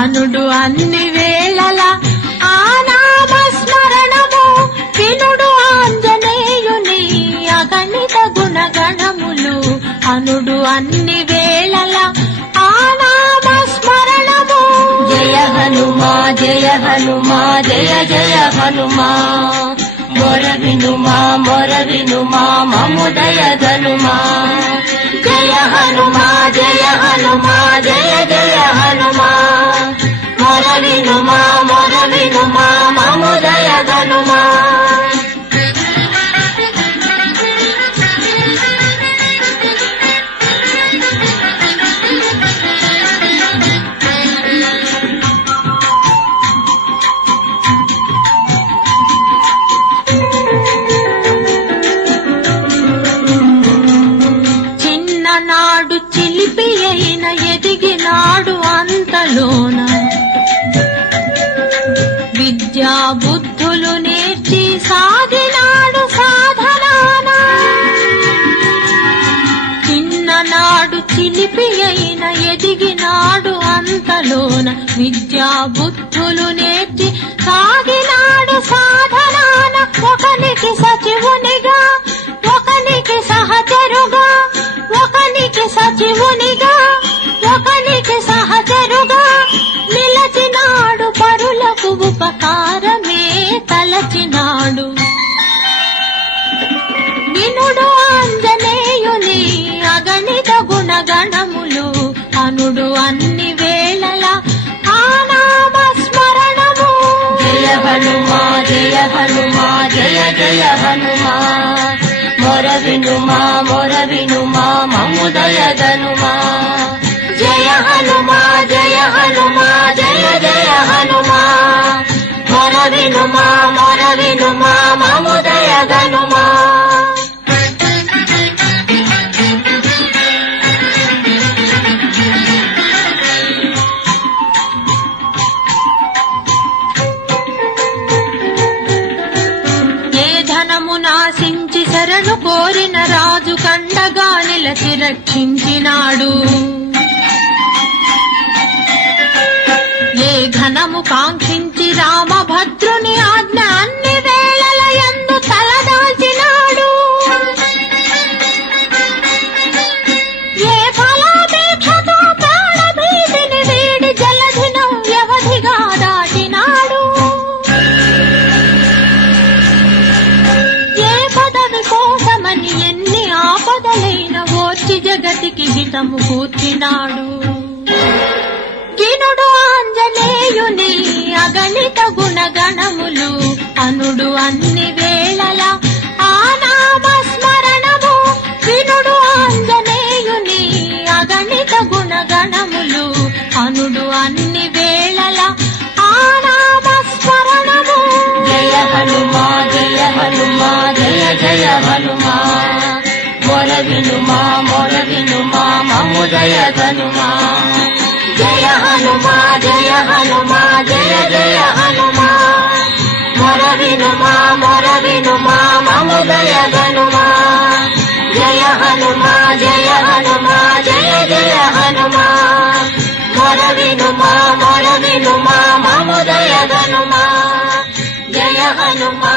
అనుడు అన్ని వేళల ఆనామ స్మరణము వినుడు ఆంజనేయుని అగణిత గుణగణములు అనుడు అన్ని వేళల ఆనామ స్మరణము. జయ హనుమా జయ హనుమా జయ జయ హనుమా మొర వినుమా మముదయ గనుమా. జయ హనుమా జయ హనుమా జయ జయ హనుమా మొర వినుమా మముదయ గనుమా. నాడు చిలిపి అయిన ఎదిగినాడు అంతలోన విద్యా బుద్ధులు నేర్చి సాగినాడు సాధనాన. చిన్ననాడు చిలిపి అయిన ఎదిగినాడు అంతలోన విద్యా బుద్ధులు నేర్చి సాగినాడు సాధనాన. ఒకనికి సచివునిగా ఒకనికి సహచరుగా ఒకనికి సచివునిగా ఒకనికి సహచరుగా నిలచినాడు పరులకు ఉపకారమే తలచినాడు. వినుడు ఆంజనేయుని అగణిత గుణగణములు అనుడు అన్ని వేళల ఆనామ స్మరణము. జయ హనుమా జయ హనుమా జయ జయ హనుమా మొర వినుమా మముదయ గనుమా. జయ హనుమా జయ హనుమా జయ జయ హనుమా మొర వినుమా మముదయ గనుమా. నాశించి శరణు కోరిన రాజు కండగా నిలచి రక్షించినాడు. ఏ ఘనము కాంక్షించి రామభద్రుని ఆజ్ఞ అన్ని వేళల యందు తలదాల్చినాడు. ఏ ఫలాపేక్షతో ప్రాణభీతిని వీడి జలధినం వ్యవధిగా దాటినాడు. కోసమని ఎన్ని ఆపదలైన ఓర్చి జగతికి హితము కూర్చినాడు. కినుడు ఆంజనేయుని అగణిత గుణగణములు అనుడు అన్ని వేళల ఆనామ స్మరణము. వినుడు ఆంజనేయుని అగణిత గుణగణములు అనుడు అన్ని వేళల ఆనామ స్మరణము. జయ హనుమా జయ హనుమా జయ జయ హనుమా మొర వినుమా మముదయ గనుమా. జయ హనుమా జయ హనుమా జయ జయ హనుమా మొర వినుమా మముదయ గనుమా. జయ హనుమా జయ హనుమా జయ జయ హనుమా మొర వినుమా మముదయ గనుమా. జయ హనుమా